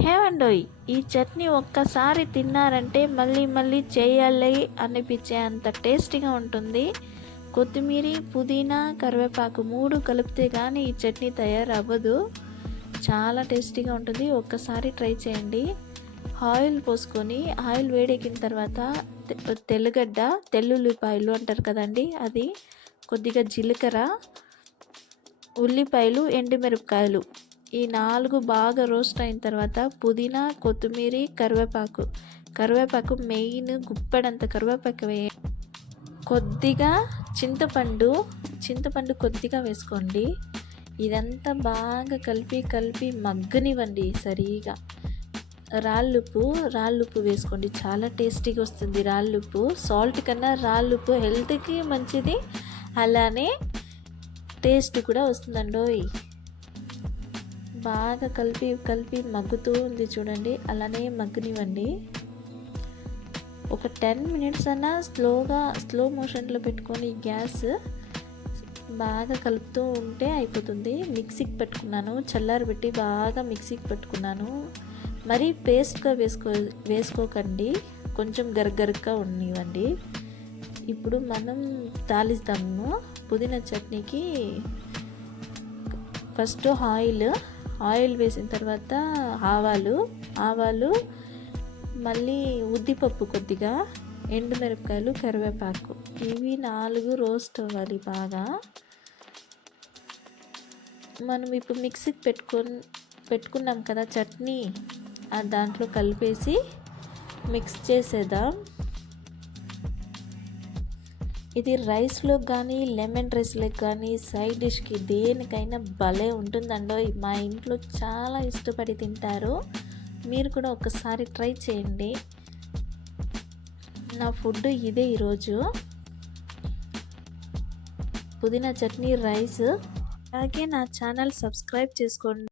హేవండోయ్ ఈ చట్నీ ఒక్కసారి తిన్నారంటే మళ్ళీ మళ్ళీ చేయాలి అనిపించే అంత టేస్టీగా ఉంటుంది. కొత్తిమీర పుదీనా కరివేపాకు మూడు కలిపితే కానీ ఈ చట్నీ తయారవ్వదు. చాలా టేస్టీగా ఉంటుంది. ఒక్కసారి ట్రై చేయండి. ఆయిల్ పోసుకొని ఆయిల్ వేడెక్కిన తర్వాత తెల్లగడ్డ తెల్లుల్లిపాయలు అంటారు కదండి అది కొద్దిగా జీలకర్ర ఉల్లిపాయలు ఎండుమిరపకాయలు ఈ నాలుగు బాగా రోస్ట్ అయిన తర్వాత పుదీనా కొత్తిమీర కరివేపాకు. కరివేపాకు మెయిన్ గుప్పెడంత కరివేపాకు వే కొద్దిగా చింతపండు చింతపండు కొద్దిగా వేసుకోండి. ఇదంతా బాగా కలిపి కలిపి మగ్గనివ్వండి సరిగా. రాళ్ళుప్పు రాళ్ళుప్పు వేసుకోండి. చాలా టేస్టీగా వస్తుంది రాళ్ళుప్పు. సాల్ట్ కన్నా రాళ్ళుప్పు హెల్త్కి మంచిది. అలానే టేస్ట్ కూడా వస్తుందండోయ్. బాగా కలిపి కలిపి మగ్గుతూ ఉంది చూడండి. అలానే మగ్గనివ్వండి. ఒక టెన్ మినిట్స్ అన్నా స్లోగా స్లో మోషన్లో పెట్టుకొని గ్యాస్ బాగా కలుపుతూ ఉంటే అయిపోతుంది. మిక్సీకి పెట్టుకున్నాను. చల్లారబెట్టి బాగా మిక్సీకి పెట్టుకున్నాను. మరీ పేస్ట్గా వేసుకో వేసుకోకండి. కొంచెం గరగరగా ఉండనివ్వండి ఇప్పుడు మనం తాలిస్తాము. పుదీనా చట్నీకి ఫస్ట్ ఆయిల్ ఆయిల్ వేసిన తర్వాత ఆవాలు ఆవాలు మళ్ళీ ఉద్దిపప్పు కొద్దిగా ఎండుమిరపకాయలు కరివేపాకు. ఇవి నాలుగు రోస్ట్ అవ్వాలి బాగా. మనం ఇప్పుడు మిక్సీకి పెట్టుకొని పెట్టుకున్నాం కదా చట్నీ దాంట్లో కలిపేసి మిక్స్ చేసేద్దాం. ఇది రైస్లో కానీ లెమన్ రైస్లోకి కానీ సైడ్ డిష్కి దేనికైనా భలే ఉంటుందండో. మా ఇంట్లో చాలా ఇష్టపడి తింటారు. మీరు కూడా ఒకసారి ట్రై చేయండి. నా ఫుడ్ ఇదే ఈరోజు. పుదీనా చట్నీ రైస్. అలాగే నా ఛానల్ సబ్స్క్రైబ్ చేసుకోండి.